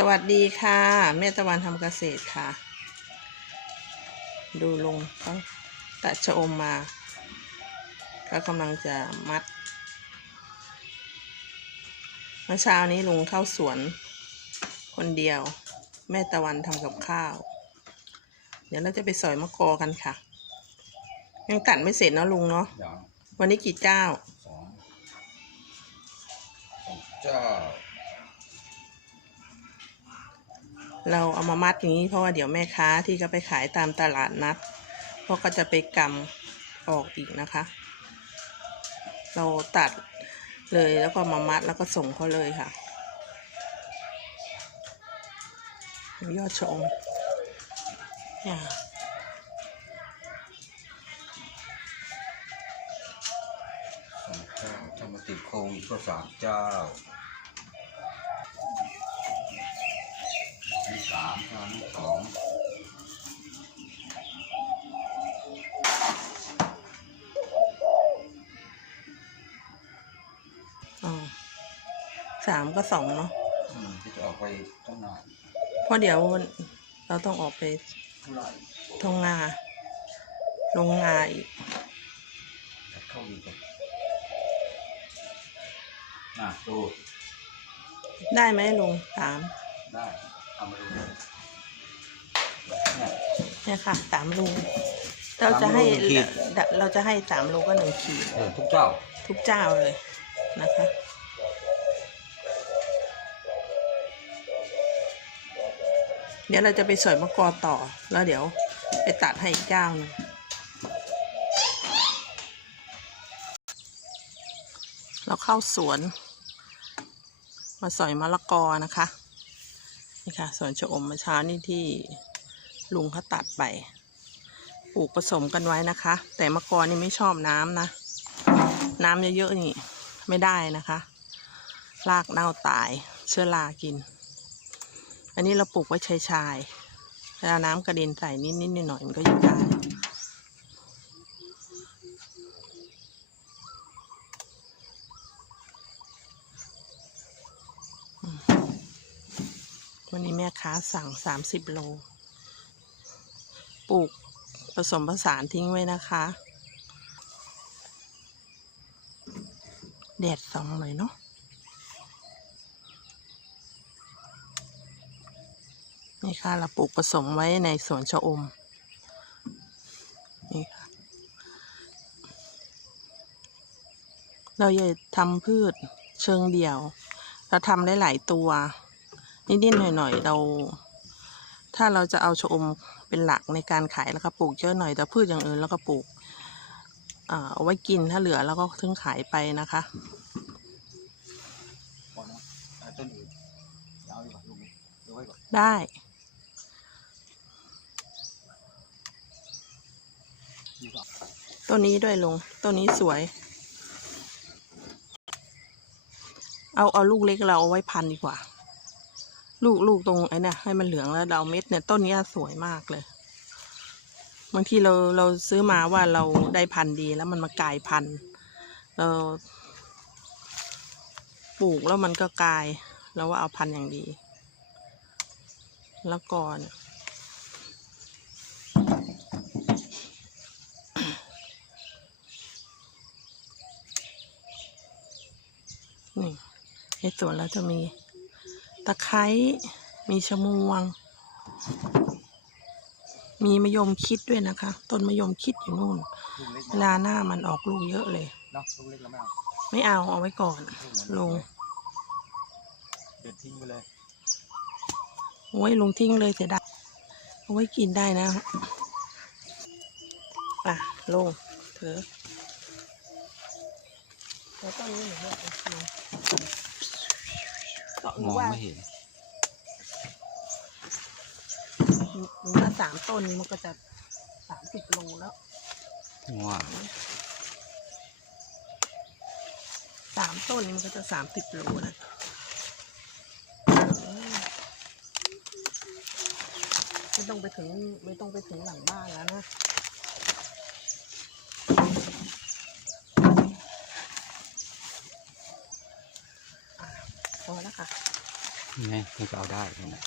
สวัสดีค่ะแม่ตะวันทำเกษตรค่ะ ดูลุงเขาตัดชะอมมา ก็กำลังจะมัดเมื่อเช้านี้ลุงเข้าสวน คนเดียว แม่ตะวันทำกับข้าว เดี๋ยวเราจะไปสอยมะกอกันค่ะ ยังตัดไม่เสร็จเนอะลุงเนาะอย่างวันนี้กี่เจ้าสองสองเจ้า เราเอามามัดอย่างนี้เพราะว่าเดี๋ยวแม่ค้าที่ก็ไปขายตามตลาดนัดเขาก็จะไปกำออกอีกนะคะ เราตัดเลยแล้วก็มามัดแล้วก็ส่งเขาเลยค่ะ ยอดชมเนี่ยเจ้าถ้ามาติดโควิดก็สามเจ้าามอันนี้สองอ๋อสามก็สองเนาะอืมที่จะออกไปตั้งนานเพราะเดี๋ยวเราต้องออกไปเท่าไหร่ทงนาลงนาอีกจะเข้าดีกันน่ะดู ได้ไหมลุงสามได้ เอามาดูเนี่ย เนี่ยค่ะสามลูเราจะให้สามลูกหนึ่งขีด เราจะให้สามลูก็หนึ่งขีด เออทุกเจ้า ทุกเจ้าเลยนะคะ เดี๋ยวเราจะไปสอยมะกอต่อ แล้วเดี๋ยวไปตัดให้อีกเจ้าหนึงเราเข้าสวน มาสอยมะละกอนะคะ นี่ค่ะสวนชะอมเมื่อเช้านี่ที่ลุงเขาตัดไป ปลูกผสมกันไว้นะคะ แต่มะกอนี่ไม่ชอบน้ำนะ น้ำเยอะๆนี่ไม่ได้นะคะรากเน่าตายเชื้อรากิน อันนี้เราปลูกไว้ชายชายๆเวลาน้ำกระเด็นใส่นิดๆหน่อยๆมันก็อยู่ได้ วันนี้แม่ค้าสั่งสามสิบโล ปลูกผสมผสานทิ้งไว้นะคะ แดดส่องหน่อยเนาะ นี่ค่ะเราปลูกผสมไว้ในสวนชะอม นี่ค่ะ เราอย่าทำพืชเชิงเดี่ยว เราทำได้หลายตัว นิดๆหน่อยๆเรา ถ้าเราจะเอาชะอมเป็นหลักในการขายแล้วก็ปลูกเยอะหน่อยแต่พืชอย่างอื่นแล้วก็ปลูกเอาไว้กินถ้าเหลือแล้วก็ถึงขายไปนะคะได้ต้นนี้ด้วยลุงต้นนี้สวย เอาเอาลูกเล็กเราเอาไว้พันดีกว่า ลูกลูกตรงไอ้นี่ยให้มันเหลืองแล้วเราเอาเม็ดเนี่ยต้นนี้สวยมากเลย บางทีเราเราซื้อมาว่าเราได้พันธุ์ดีแล้วมันมากลายพันธุ์เราปลูกแล้วมันก็กลายแล้วว่าเอาพันธุ์อย่างดี แล้วก่อนนี่ในสวนเราจะมี ตะไคร้ มีชะมวง มีมะยมคิดด้วยนะคะ ต้นมะยมคิดอยู่นู่นลุงเล็กเวลาหน้ามันออกลูกเยอะเลย เนาะลุงเล็กแล้วไม่เอาไม่เอาเอาไว้ก่อน ลง เด็ดทิ้งไปเลย โอ้ยลงทิ้งเลยเสียดายเอาไว้กินได้นะอะลงเถอะแล้วต้นนี้หนูเนี่ยเอาลง ก็หนูว่าเห็นหนูว่าสามต้นนี้มันก็จะสามสิบโลแล้วว่าสามต้นนี้มันก็จะสามสิบโลนะไม่ต้องไปถึงไม่ต้องไปถึงหลังบ้านแล้วนะ พอแล้วค่ะอืไงนี่ก็เอาได้นั่นแหละ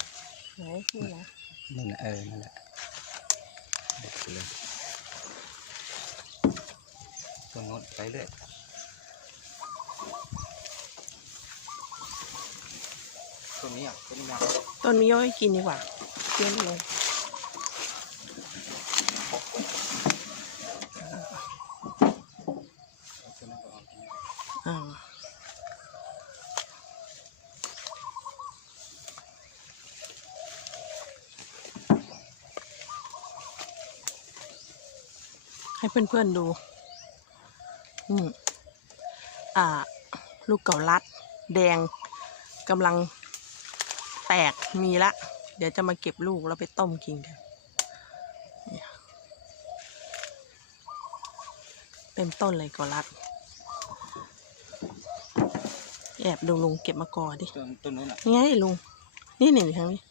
ไหนนี่นะนั่นแหละเออนั่นแหละเด็ดไปเลยต้นโน้นไปเรื่อยต้นนี้อะต้นนี้มาต้นมิโยให้กินดีกว่าเลี้ยงลง ต้นนั้นก็เอากิน อ่า ให้เพื่อนๆดูอืมอ่า ลูกเกาลัด แดงกำลังแตกมีละ เดี๋ยวจะมาเก็บลูกแล้วไปต้มกินกันเนี่ยเต็มต้นเลยเกาลัด แอบดูลุงเก็บมะกอดิ ต้นต้นนู้นอะนี่ไงลุง นี่หนึ่งทางนี้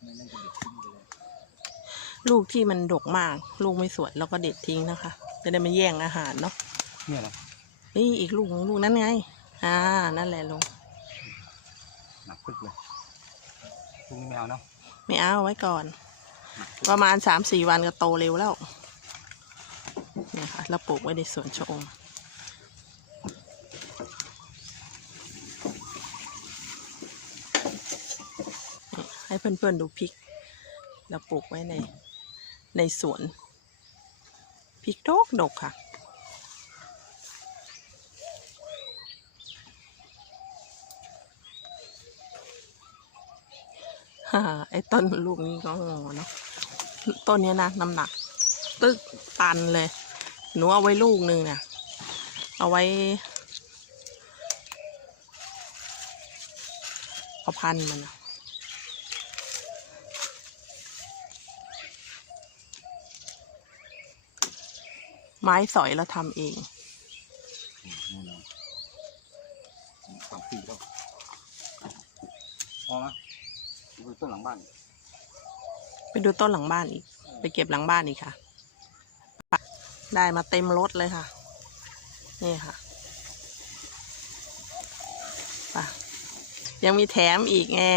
ไม่นั่นก็เด็ดทิ้งไปเลย ลูกที่มันดกมาก ลูกไม่สวยเราก็เด็ดทิ้งนะคะ จะได้ไม่แย่งอาหารเนาะเนี่ยเหรอนี่อีกลูกของลูกนั่นไง อ่า นั่นแหละลุงหนักปึ๊กเลยพรุ่งนี้ไม่เอาเนาะไม่เอาไว้ก่อนหนักปึ๊กประมาณสามสี่วันก็โตเร็วแล้วเนี่ยค่ะเราปลูกไว้ในสวนชะอมนี่ให้เพื่อนๆดูพริก เราปลูกไว้ใน ในสวนพริกดกดกค่ะฮ่าไอ้ต้นลูกนี้ก็งอเนาะ ต้นเนี้ยนะน้ำหนัก ตึกตันเลย หนูเอาไว้ลูกหนึ่งเนี่ย เอาไว้ เอาพันมันอะ ไม้สอยเราทำเองนู่นเอาสามปีแล้วพอไหมดูต้นหลังบ้าน ไปดูต้นหลังบ้านอีก ไปเก็บหลังบ้านอีกค่ะ ได้มาเต็มรถเลยค่ะ นี่ค่ะไปยังมีแถมอีกแง่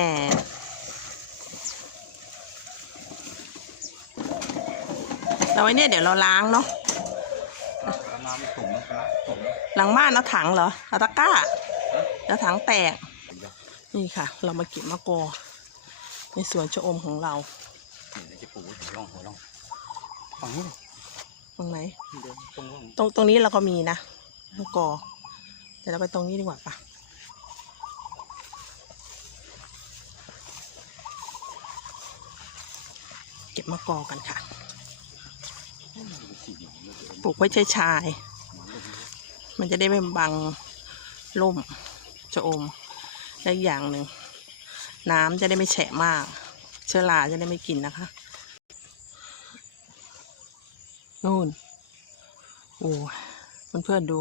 เราไว้เนี่ยเดี๋ยวเราล้างเนาะเอา น้ำตุ่มนะตุ่มนะหลังบ้านเอาถังเหรอเอาตะกร้าแล้วถังแตกเดี๋ยวนี่ค่ะ เรามาเก็บมะกอในสวนชะอมของเราเดี๋ยวจะปลูกหัวร่องหัวร่องฝั่งนี้เลยตรงไหนเดินตรงร่องตรงตรงนี้เราก็มีนะมะกอเดี๋ยวเราไปตรงนี้ดีกว่าปะเก็บมะกอกันค่ะ สีเหลืองเลยเดี๋ยว ปลูกไว้ชายชาย มันจะได้ไม่บังร่มชะอมและอีกอย่างหนึ่ง น้ำจะได้ไม่แฉะมาก เชื้อราจะได้ไม่กินนะคะนู่นโอ้เพื่อนๆดู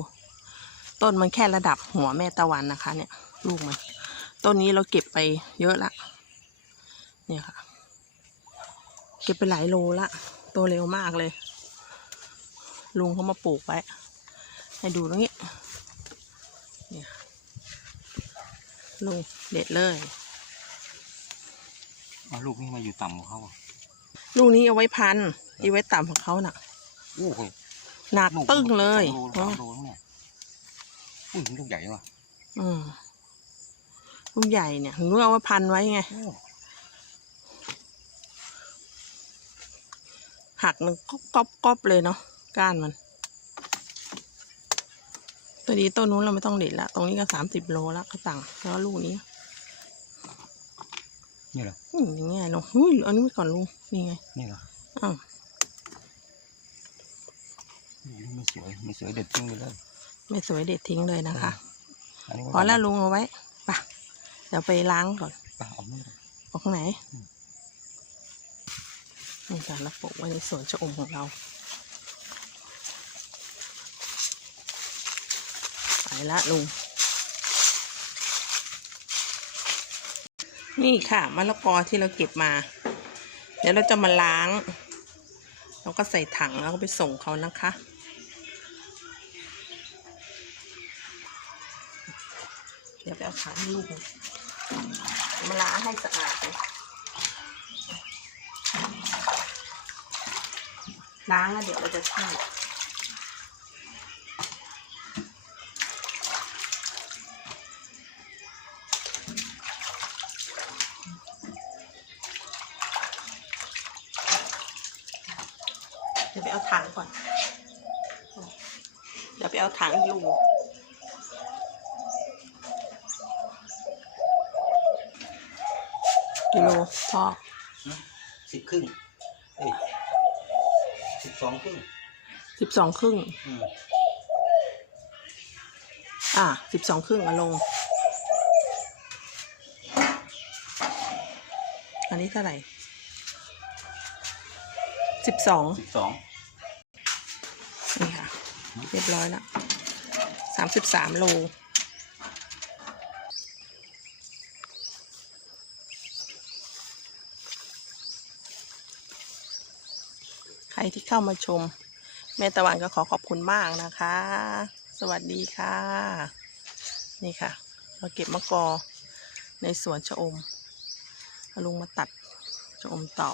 ต้นมันแค่ระดับหัวแม่ตะวันนะคะ เนี่ย ลูกมัน ต้นนี้เราเก็บไปเยอะละเนี่ยค่ะ เก็บไปหลายโลละโตเร็วมากเลย ลุงเขามาปลูกไว้ ให้ดูตรงนี้เนี่ยค่ะลุงเด็ดเลยเอาลูกนี่มาอยู่ต่ำกว่าเขาอะลูกนี้เอาไว้พันที่ไว้ต่ำของเขาน่ะโอ้โหหนักตึ้งเลยสองโลสามโลแล้วเนี่ยอุ้ยลูกใหญ่ว่ะอืมลูกใหญ่เนี่ยหนูเอาไว้พันไว้ไง โอ้หักมันก็ก๊อบก๊อบเลยเนาะ ก้านมัน ตัวนี้ต้นนู้นเราไม่ต้องเด็ดละ ตรงนี้ก็สามสิบโลละก็ต่างแล้วลูกนี้ นี่เหรออืมอย่างเงี้ยลงอุ้ยเอานี้ไว้ก่อนลุงนี่ไงนี่เหรออ้าวนี่ไม่สวยไม่สวยเด็ดจริงไปเลยไม่สวยเด็ดทิ้งเลยนะคะ อันนี้พอแล้วลุงเอาไว้ไปะเดี๋ยวไปล้างก่อนปเอาไม่ได้ออกข้างไหนอืมนี่ค่ะเราปลูกไว้ในสวนชะอมของเรา ไป ละลุง นี่ค่ะมะละกอที่เราเก็บมา เดี๋ยวเราจะมาล้าง แล้วก็ใส่ถังแล้วก็ไปส่งเขานะคะเดี๋ยวไปเอาเอาถังให้ลูกมาล้างให้สะอาดเลยล้างแล้วเดี๋ยวเราจะชั่ง เดี๋ยวไปเอาถังก่อน เดี๋ยวไปเอาถังให้ลุงกิโลพ่อสิบครึ่งเอ้ยสิบสองครึ่งสิบสองครึ่ง อืมอะสิบสองครึ่งอะลง อันนี้เท่าไหร่ สิบสองสิบสองนี่ค่ะ เรียบร้อยแล้วสามสิบสามโลใครที่เข้ามาชม แม่ตะวันก็ขอขอบคุณมากนะคะ สวัสดีค่ะ นี่ค่ะมาเก็บมะกอในสวนชะอมเอาลุงมาตัดชะอมต่อ